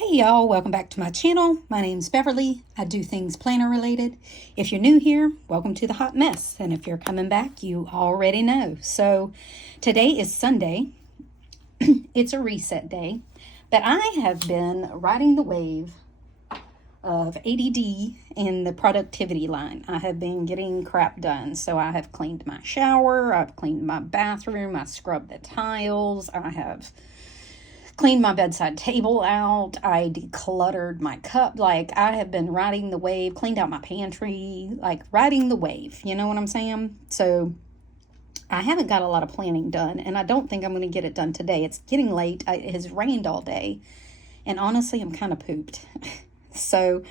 Hey y'all, welcome back to my channel. My name's Beverly. I do things planner related. If you're new here, welcome to the hot mess. And if you're coming back, you already know. So today is Sunday. It's a reset day. But I have been riding the wave of ADD in the productivity line. I have been getting crap done. So I have cleaned my shower. I've cleaned my bathroom. I scrubbed the tiles. I have cleaned my bedside table out. I decluttered my cup. Like, I have been riding the wave, cleaned out my pantry, like riding the wave. You know what I'm saying? So I haven't got a lot of planning done, and I don't think I'm going to get it done today. It's getting late. It has rained all day, and honestly, I'm kind of pooped. So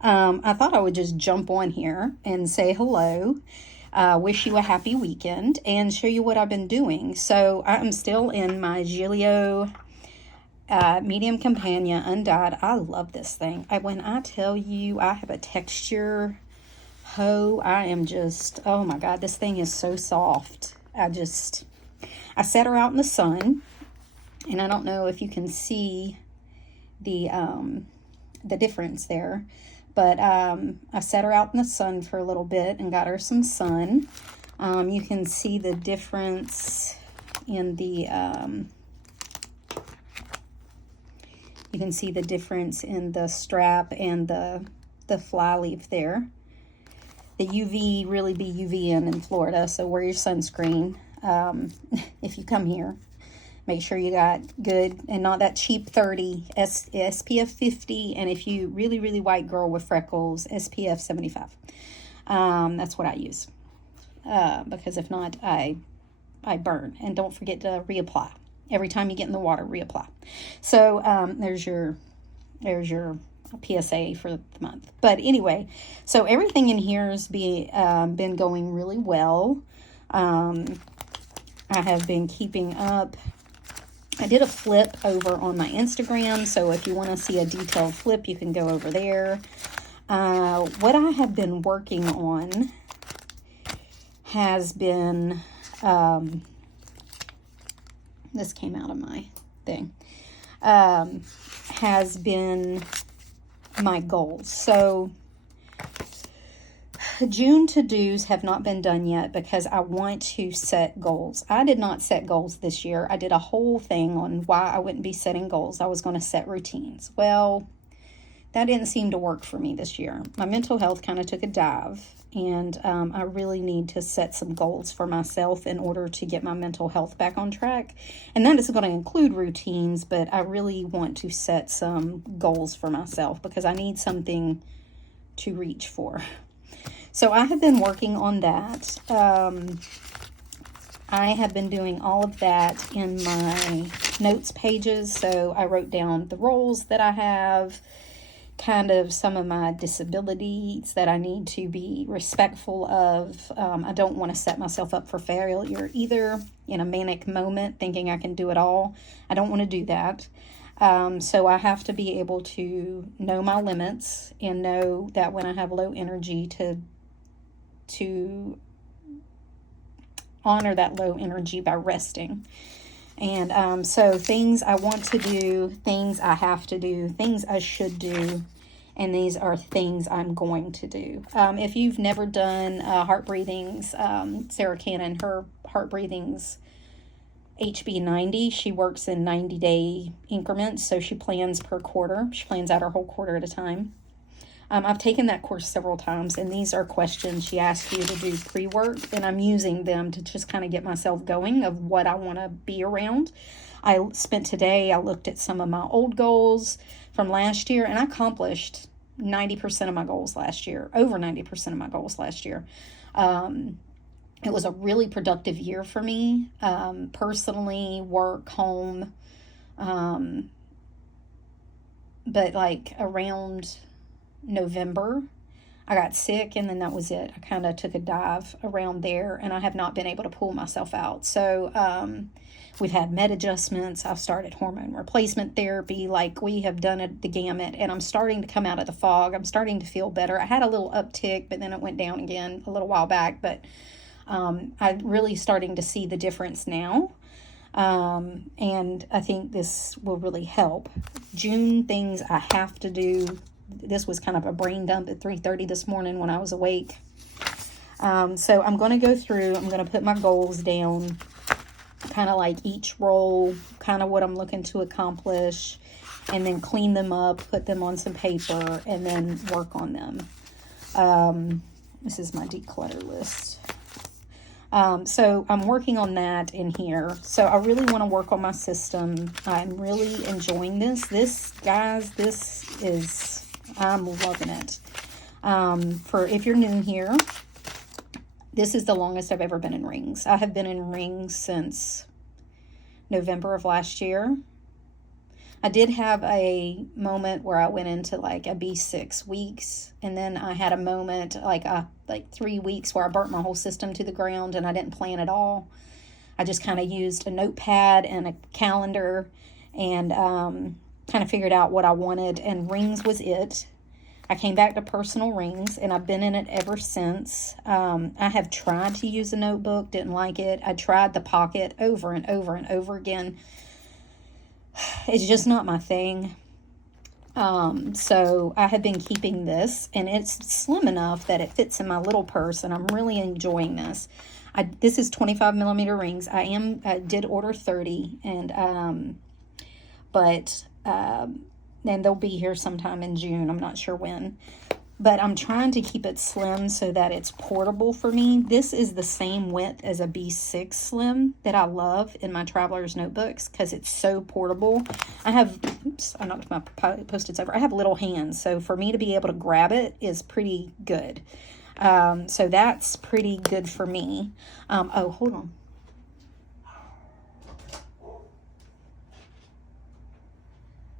I thought I would just jump on here and say hello. Wish you a happy weekend and show you what I've been doing. So I'm still in my Gillio Medium Compagna Undyed. I love this thing. When I tell you I have a texture hoe, I am just, oh my God, this thing is so soft. I set her out in the sun, and I don't know if you can see the difference there, but I set her out in the sun for a little bit and got her some sun. You can see the difference in the you can see the difference in the strap and the fly leaf there. The UV really be UV in Florida, so wear your sunscreen if you come here. Make sure you got good and not that cheap 30, SPF 50, and if you really, really white girl with freckles, SPF 75. That's what I use, because if not, I burn. And don't forget to reapply. Every time you get in the water, reapply. So there's your PSA for the month. But anyway, so everything in here has been going really well. I have been keeping up. I did a flip over on my Instagram, so if you want to see a detailed flip, you can go over there. What I have been working on has been... this came out of my thing, has been my goals. So June to-dos have not been done yet because I want to set goals. I did not set goals this year. I did a whole thing on why I wouldn't be setting goals. I was going to set routines. Well, that didn't seem to work for me this year. My mental health kind of took a dive, and I really need to set some goals for myself in order to get my mental health back on track. And that is going to include routines, but I really want to set some goals for myself because I need something to reach for. So I have been working on that. I have been doing all of that in my notes pages. So I wrote down the roles that I have, kind of some of my disabilities that I need to be respectful of. I don't want to set myself up for failure either in a manic moment thinking I can do it all. I don't want to do that. So I have to be able to know my limits and know that when I have low energy to honor that low energy by resting. And so things I want to do, things I have to do, things I should do, and these are things I'm going to do. If you've never done heart breathings, Sarah Cannon, her heart breathings, HB90, she works in 90-day increments, so she plans per quarter. She plans out her whole quarter at a time. I've taken that course several times, and these are questions she asks you to do pre-work, and I'm using them to just kind of get myself going of what I want to be around. I looked at some of my old goals from last year, and I accomplished 90% of my goals last year, over 90% of my goals last year. It was a really productive year for me, personally, work, home, but like around November, I got sick, and then that was it. I kind of took a dive around there, and I have not been able to pull myself out. So we've had med adjustments. I've started hormone replacement therapy. Like, we have done the gamut, and I'm starting to come out of the fog. I'm starting to feel better. I had a little uptick, but then it went down again a little while back, but I'm really starting to see the difference now. And I think this will really help. June things I have to do. This was kind of a brain dump at 3:30 this morning when I was awake. So I'm going to go through, I'm going to put my goals down, kind of like each roll, kind of what I'm looking to accomplish, and then clean them up, put them on some paper, and then work on them. This is my declutter list. So I'm working on that in here. So I really want to work on my system. I'm really enjoying this. Guys, I'm loving it. For if you're new here, this is the longest I've ever been in rings. I have been in rings since November of last year. I did have a moment where I went into like a B6 weeks, and then I had a moment like 3 weeks where I burnt my whole system to the ground, and I didn't plan at all. I just kind of used a notepad and a calendar and kind of figured out what I wanted, and rings was it. I came back to personal rings, and I've been in it ever since. I have tried to use a notebook, didn't like it. I tried the pocket over and over and over again. It's just not my thing. So I have been keeping this, and it's slim enough that it fits in my little purse, and I'm really enjoying this. This is 25 millimeter rings. I did order 30, and then they'll be here sometime in June. I'm not sure when, but I'm trying to keep it slim so that it's portable for me. This is the same width as a B6 slim that I love in my traveler's notebooks because it's so portable. I knocked my Post-its over. I have little hands, so for me to be able to grab it is pretty good. So that's pretty good for me. Oh, hold on.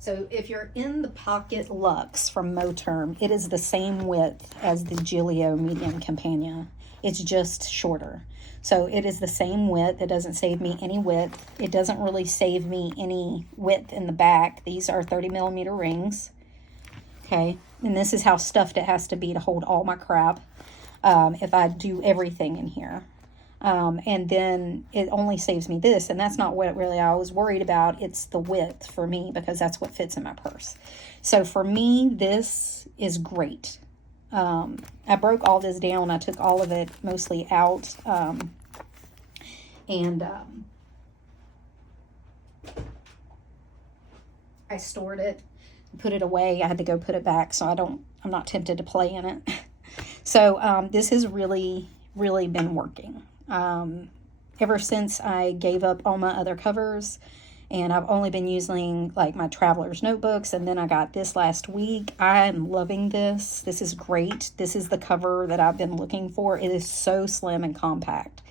So if you're in the Pocket Luxe from Moterm, it is the same width as the Gillio Medium Compagna. It's just shorter. So it is the same width. It doesn't save me any width. It doesn't really save me any width in the back. These are 30 millimeter rings. Okay, and this is how stuffed it has to be to hold all my crap if I do everything in here. And then it only saves me this, and that's not what really I was worried about. It's the width for me because that's what fits in my purse. So for me, this is great. I broke all this down. I took all of it mostly out, I stored it, put it away. I had to go put it back, so I'm not tempted to play in it. So this has really, really been working. Ever since I gave up all my other covers, and I've only been using like my traveler's notebooks, and then I got this last week. I'm loving this. This is great. This is the cover that I've been looking for. It is so slim and compact.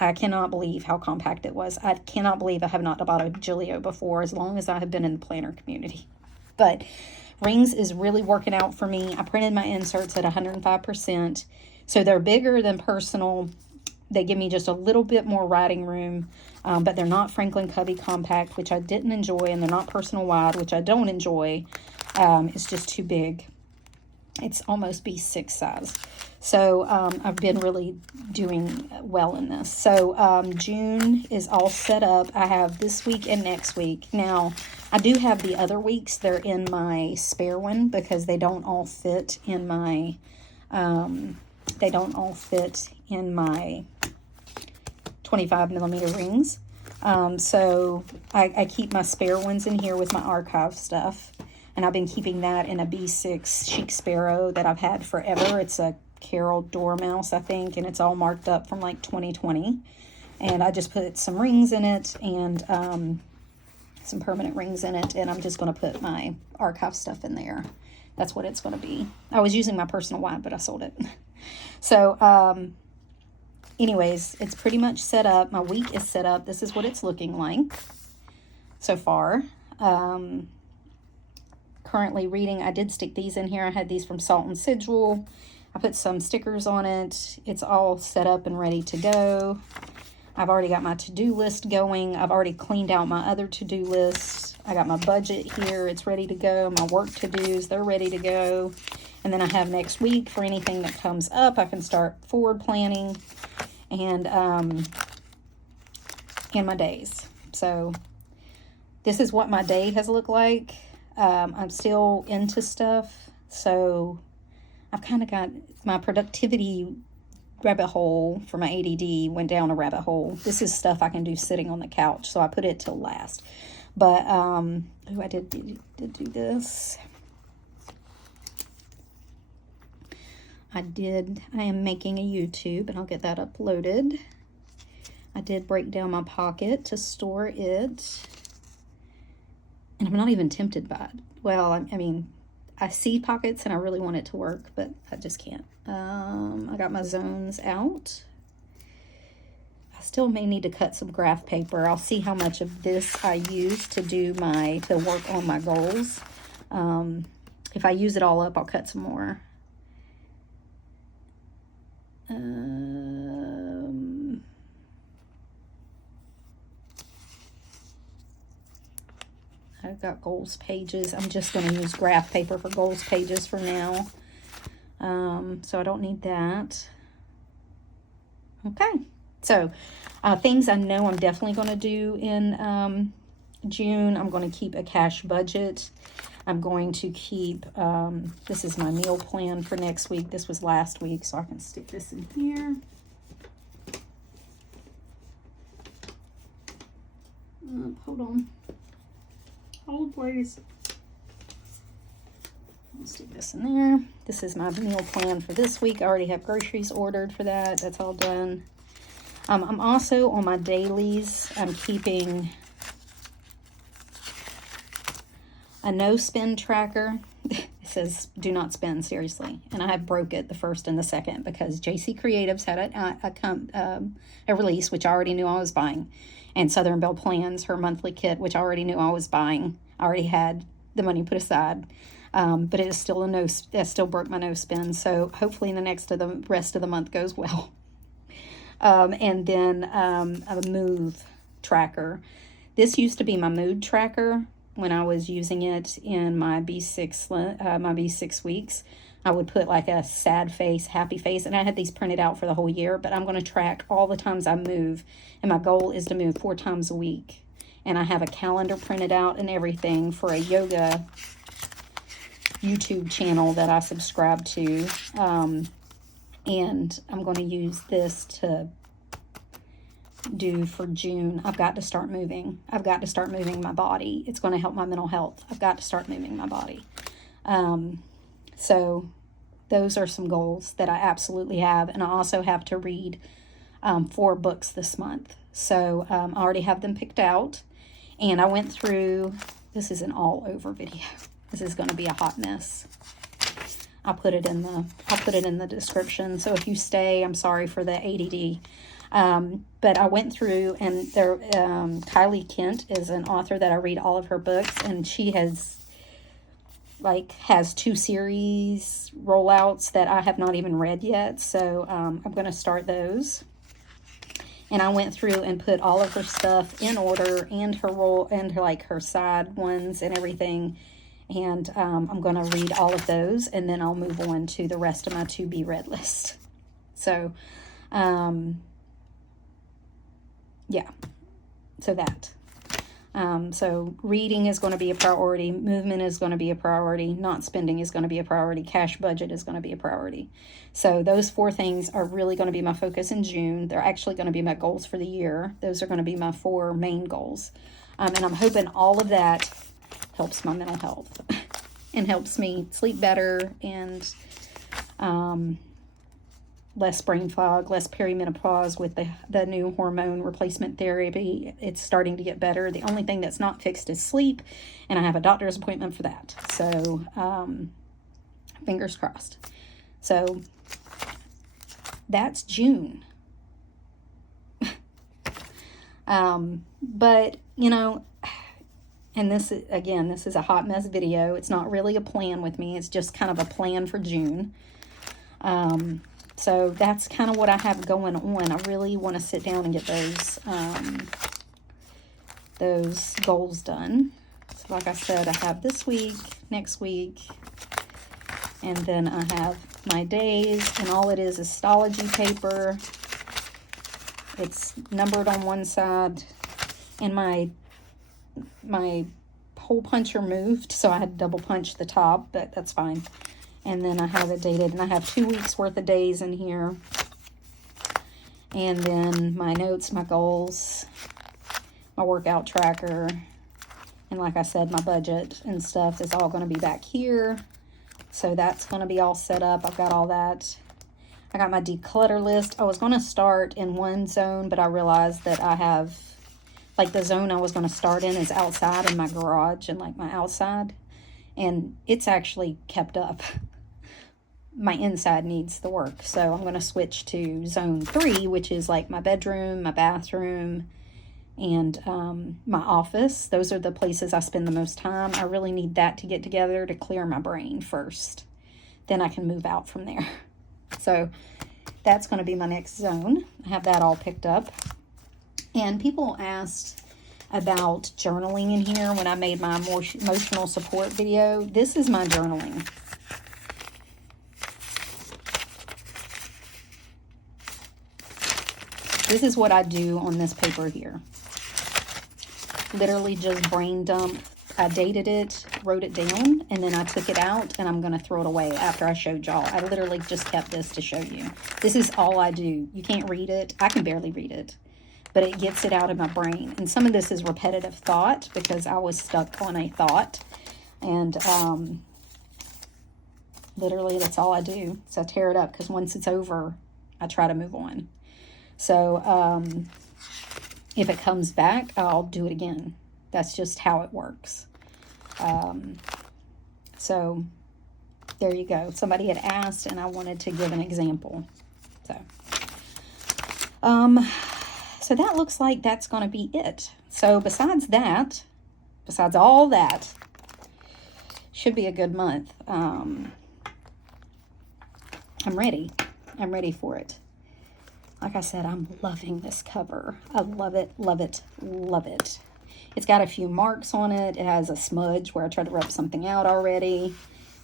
I cannot believe how compact it was. I cannot believe I have not bought a Gillio before as long as I have been in the planner community. But rings is really working out for me. I printed my inserts at 105%. So they're bigger than personal. They give me just a little bit more writing room, but they're not Franklin Covey compact, which I didn't enjoy, and they're not personal wide, which I don't enjoy. It's just too big. It's almost B6 size. So I've been really doing well in this. So June is all set up. I have this week and next week. Now, I do have the other weeks. They're in my spare one because they don't all fit in my... 25 millimeter rings. So I keep my spare ones in here with my archive stuff, and I've been keeping that in a B6 Chic Sparrow that I've had forever. It's a Carol Dormouse, I think, and it's all marked up from like 2020. And I just put some rings in it and some permanent rings in it, and I'm just going to put my archive stuff in there. That's what it's going to be. I was using my personal wide, but I sold it. So, anyways, it's pretty much set up. My week is set up. This is what it's looking like so far. Currently reading. I did stick these in here. I had these from Salt and Sigil. I put some stickers on it. It's all set up and ready to go. I've already got my to-do list going. I've already cleaned out my other to-do list. I got my budget here. It's ready to go. My work to-dos, they're ready to go. And then I have next week for anything that comes up. I can start forward planning and my days. So this is what my day has looked like. I'm still into stuff, so I've kind of got my productivity rabbit hole for my ADD went down a rabbit hole. This is stuff I can do sitting on the couch, so I put it till last. But I did do this. I am making a YouTube, and I'll get that uploaded. I did break down my pocket to store it, and I'm not even tempted by it. Well, I mean, I see pockets and I really want it to work, but I just can't. I got my zones out. I still may need to cut some graph paper. I'll see how much of this I use to work on my goals. If I use it all up, I'll cut some more. I've got goals pages. I'm just going to use graph paper for goals pages for now. So I don't need that. Okay. So things I know I'm definitely going to do in June. I'm going to keep a cash budget. I'm going to keep, this is my meal plan for next week. This was last week, so I can stick this in here. Hold on. Hold, please. Let's stick this in there. This is my meal plan for this week. I already have groceries ordered for that. That's all done. I'm also on my dailies. I'm keeping a no spend tracker. It says do not spend, seriously. And I broke it the first and the second because JC Creatives had a release, which I already knew I was buying. And Southern Belle Plans, her monthly kit, which I already knew I was buying. I already had the money put aside. But it is still that still broke my no spend. So hopefully the rest of the month goes well. And then a move tracker. This used to be my mood tracker when I was using it in my B6 weeks. I would put like a sad face, happy face, and I had these printed out for the whole year, but I'm going to track all the times I move, and my goal is to move 4 times a week. And I have a calendar printed out and everything for a yoga YouTube channel that I subscribe to, and I'm going to use this to do for June. I've got to start moving. I've got to start moving my body. It's going to help my mental health. I've got to start moving my body. So those are some goals that I absolutely have. And I also have to read 4 books this month. So I already have them picked out. And I went through, this is an all over video. This is going to be a hot mess. I'll put it in the description. So if you stay, I'm sorry for the ADD. But I went through, and there, Kylie Kent is an author that I read all of her books, and she has 2 series rollouts that I have not even read yet. So I'm going to start those. And I went through and put all of her stuff in order, and her side ones and everything. And I'm going to read all of those, and then I'll move on to the rest of my to be read list. So, yeah. So that. So reading is going to be a priority. Movement is going to be a priority. Not spending is going to be a priority. Cash budget is going to be a priority. So those 4 things are really going to be my focus in June. They're actually going to be my goals for the year. Those are going to be my 4 main goals. And I'm hoping all of that helps my mental health and helps me sleep better, and less brain fog, less perimenopause with the new hormone replacement therapy. It's starting to get better. The only thing that's not fixed is sleep, and I have a doctor's appointment for that. So fingers crossed. So that's June. But, and this is a hot mess video. It's not really a plan with me. It's just kind of a plan for June. So that's kind of what I have going on. I really want to sit down and get those goals done. So like I said, I have this week, next week, and then I have my days, and all it is Stalogy paper. It's numbered on one side, And my hole puncher moved, so I had to double punch the top, but that's fine. And then I have it dated, and I have 2 weeks worth of days in here. And then my notes, my goals, my workout tracker, and like I said, my budget and stuff is all going to be back here. So that's going to be all set up. I've got all that. I got my declutter list. I was going to start in one zone, but I realized that I have, like, the zone I was going to start in is outside in my garage and, like, my outside. And it's actually kept up. My inside needs the work. So I'm going to switch to zone 3, which is, like, my bedroom, my bathroom, and my office. Those are the places I spend the most time. I really need that to get together to clear my brain first. Then I can move out from there. So that's going to be my next zone. I have that all picked up. And people asked about journaling in here when I made my emotional support video. This is my journaling. This is what I do on this paper here. Literally just brain dump. I dated it, wrote it down, and then I took it out, and I'm going to throw it away after I showed y'all. I literally just kept this to show you. This is all I do. You can't read it. I can barely read it, but it gets it out of my brain. And some of this is repetitive thought because I was stuck on a thought. And literally that's all I do. So I tear it up because once it's over, I try to move on. So if it comes back, I'll do it again. That's just how it works. So there you go. Somebody had asked and I wanted to give an example. So that looks like that's going to be it. So besides all that, should be a good month. I'm ready. I'm ready for it. Like I said, I'm loving this cover. I love it, love it, love it. It's got a few marks on it. It has a smudge where I tried to rub something out already.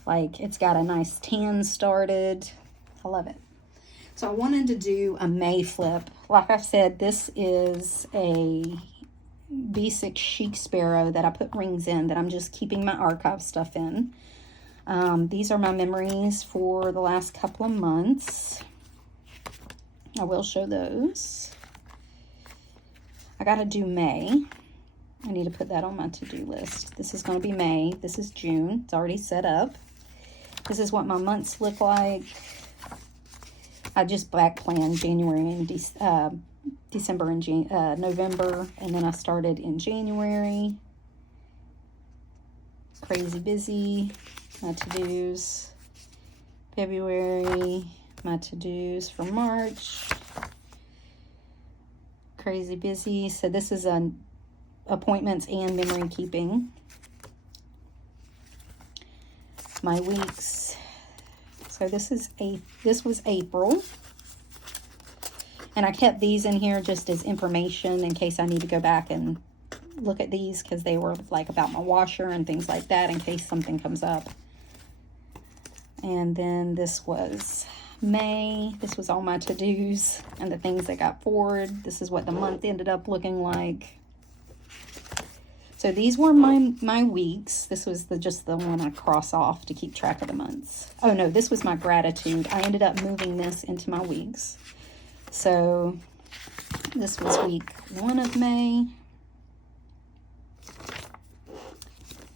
Like, it's got a nice tan started. I love it. So I wanted to do a May flip. Like I said, this is a B6 Chic Sparrow that I put rings in that I'm just keeping my archive stuff in. These are my memories for the last couple of months. I will show those. I got to do May. I need to put that on my to-do list. This is going to be May. This is June. It's already set up. This is what my months look like. I just back planned January and December and November, and then I started in January. Crazy busy. My to-dos. February. My to-dos for March. Crazy busy. So this is an appointments and memory keeping. My weeks. So this was April. And I kept these in here just as information in case I need to go back and look at these because they were like about my washer and things like that in case something comes up. And then this was May. This was all my to-dos and the things that got forward. This is what the month ended up looking like. So these were my weeks. This was just the one I cross off to keep track of the months. Oh no, this was my gratitude. I ended up moving this into my weeks. So this was week 1 of May.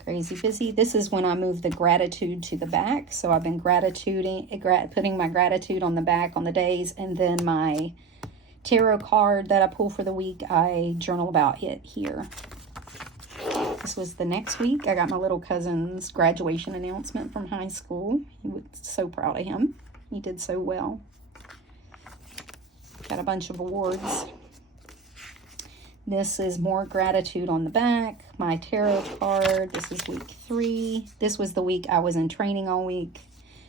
Crazy busy. This is when I moved the gratitude to the back. So I've been putting my gratitude on the back on the days, and then my tarot card that I pull for the week, I journal about it here. This was the next week. I got my little cousin's graduation announcement from high school. He was so proud of him. He did so well. Got a bunch of awards. This is more gratitude on the back. My tarot card. This is week 3. This was the week I was in training all week.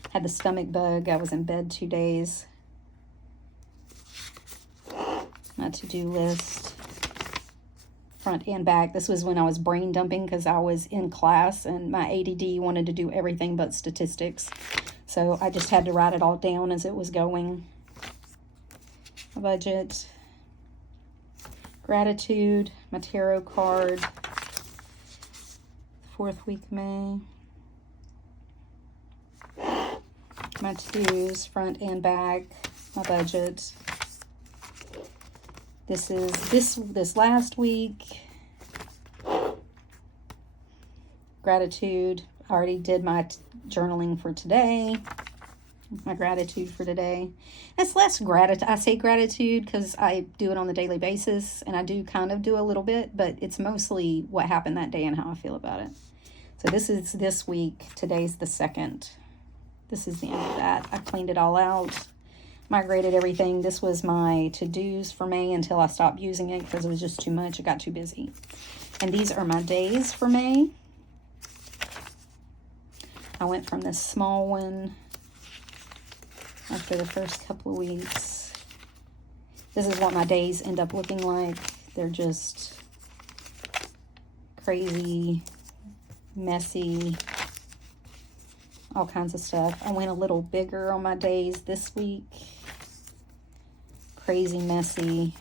Had the stomach bug. I was in bed 2 days. My to-do list. Front and back. This was when I was brain dumping because I was in class and my ADD wanted to do everything but statistics. So I just had to write it all down as it was going. A budget. Gratitude, my tarot card, 4th week May. My to-dos, front and back, my budget. This is this last week. Gratitude. I already did my journaling for today. My gratitude for today. It's less gratitude. I say gratitude because I do it on the daily basis, and I do kind of do a little bit, but it's mostly what happened that day and how I feel about it. So this is this week. Today's the 2nd. This is the end of that. I cleaned it all out, migrated everything. This was my to-dos for May until I stopped using it because it was just too much. It got too busy. And these are my days for May. I went from this small one after the first couple of weeks. This is what my days end up looking like. They're just crazy, messy, all kinds of stuff. I went a little bigger on my days this week. Crazy, messy,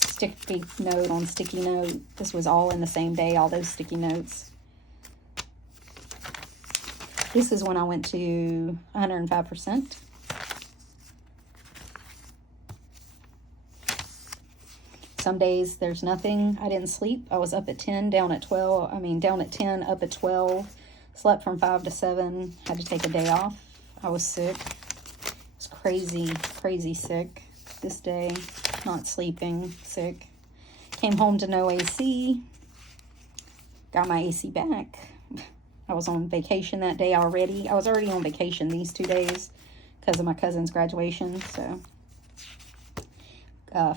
sticky note on sticky note. This was all in the same day, all those sticky notes. This is when I went to 105%. Some days there's nothing. I didn't sleep. I was up at 10, down at 12. Down at 10, up at 12. Slept from 5 to 7. Had to take a day off. I was sick. It was crazy, crazy sick this day. Not sleeping, sick. Came home to no AC. Got my AC back. I was on vacation that day already. I was already on vacation these 2 days because of my cousin's graduation. So,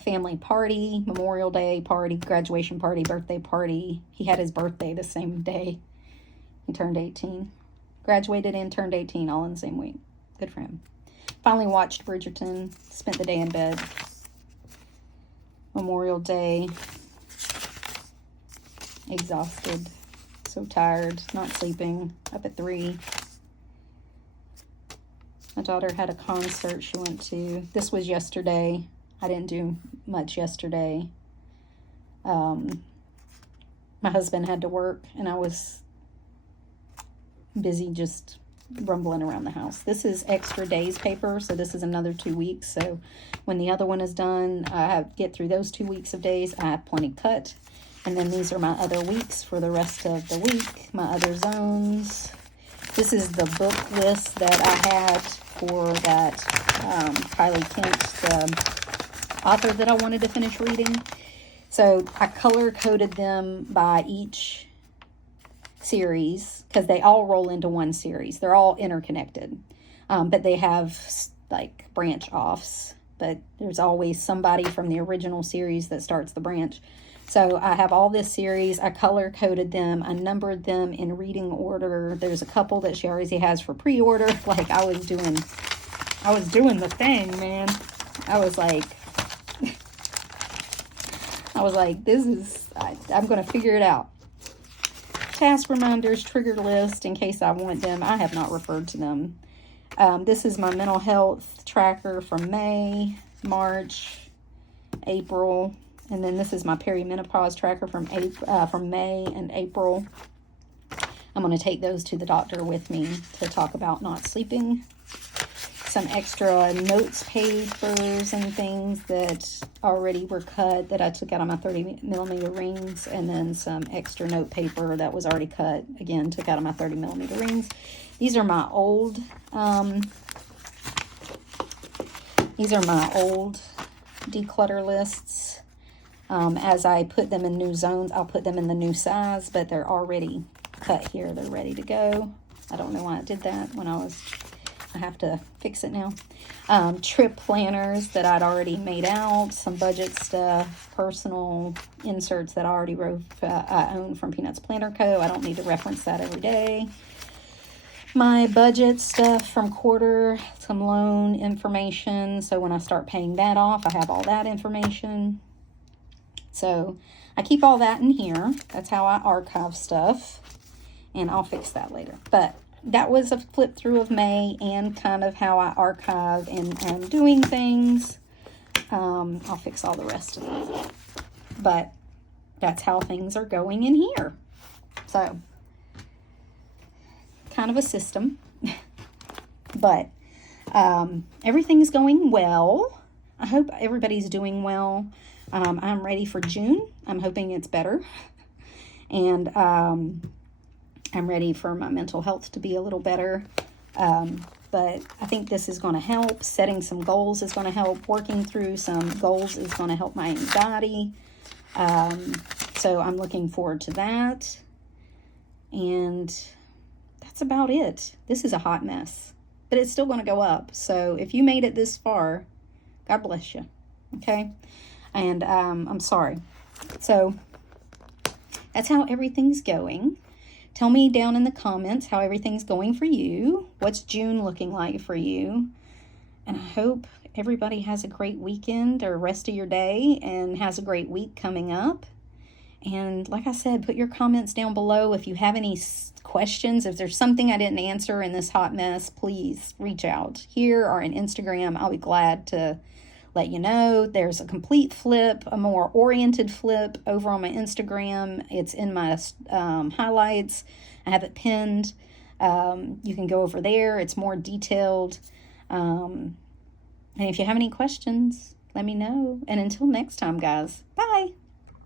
family party, Memorial Day party, graduation party, birthday party. He had his birthday the same day. He turned 18. Graduated and turned 18 all in the same week. Good for him. Finally watched Bridgerton. Spent the day in bed. Memorial Day. Exhausted. So tired, not sleeping, up at 3. My daughter had a concert she went to. This was yesterday. I didn't do much yesterday. My husband had to work, and I was busy just rumbling around the house. This is extra days paper, so this is another 2 weeks. So when the other one is done, I have to get through those 2 weeks of days. I have plenty cut. And then these are my other weeks for the rest of the week, my other zones. This is the book list that I had for that Kylie Kent, the author that I wanted to finish reading. So I color-coded them by each series because they all roll into one series. They're all interconnected, but they have like branch offs. But there's always somebody from the original series that starts the branch. So I have all this series. I color-coded them. I numbered them in reading order. There's a couple that she already has for pre-order. Like I was doing the thing, man. I was like, I'm going to figure it out. Task reminders, trigger list, in case I want them. I have not referred to them. This is my mental health tracker from May, March, April. And then this is my perimenopause tracker from May and April. I'm going to take those to the doctor with me to talk about not sleeping. Some extra notes papers and things that already were cut that I took out of my 30mm rings. And then some extra note paper that was already cut. Again, took out of my 30mm rings. These are my old declutter lists. As I put them in new zones, I'll put them in the new size, but they're already cut here. They're ready to go. I don't know why I did that I have to fix it now. Trip planners that I'd already made out, some budget stuff, personal inserts that I already wrote, I own from Peanuts Planner Co. I don't need to reference that every day. My budget stuff from quarter, some loan information. So when I start paying that off, I have all that information. So I keep all that in here. That's how I archive stuff. And I'll fix that later. But that was a flip through of May and kind of how I archive and am doing things. I'll fix all the rest of it. but that's how things are going in here. So, kind of a system, but everything's going well. I hope everybody's doing well. I'm ready for June. I'm hoping it's better. And I'm ready for my mental health to be a little better. But I think this is going to help. Setting some goals is going to help. Working through some goals is going to help my anxiety. So I'm looking forward to that. And that's about it. This is a hot mess, but it's still going to go up. So if you made it this far, God bless you. Okay. And I'm sorry. So that's how everything's going. Tell me down in the comments how everything's going for you. What's June looking like for you? And I hope everybody has a great weekend or rest of your day and has a great week coming up. And like I said, put your comments down below. If you have any questions, if there's something I didn't answer in this hot mess, please reach out here or on Instagram. I'll be glad to let you know. There's a complete flip, a more oriented flip over on my Instagram. It's in my highlights. I have it pinned. You can go over there. It's more detailed. And if you have any questions, let me know. And until next time, guys, bye.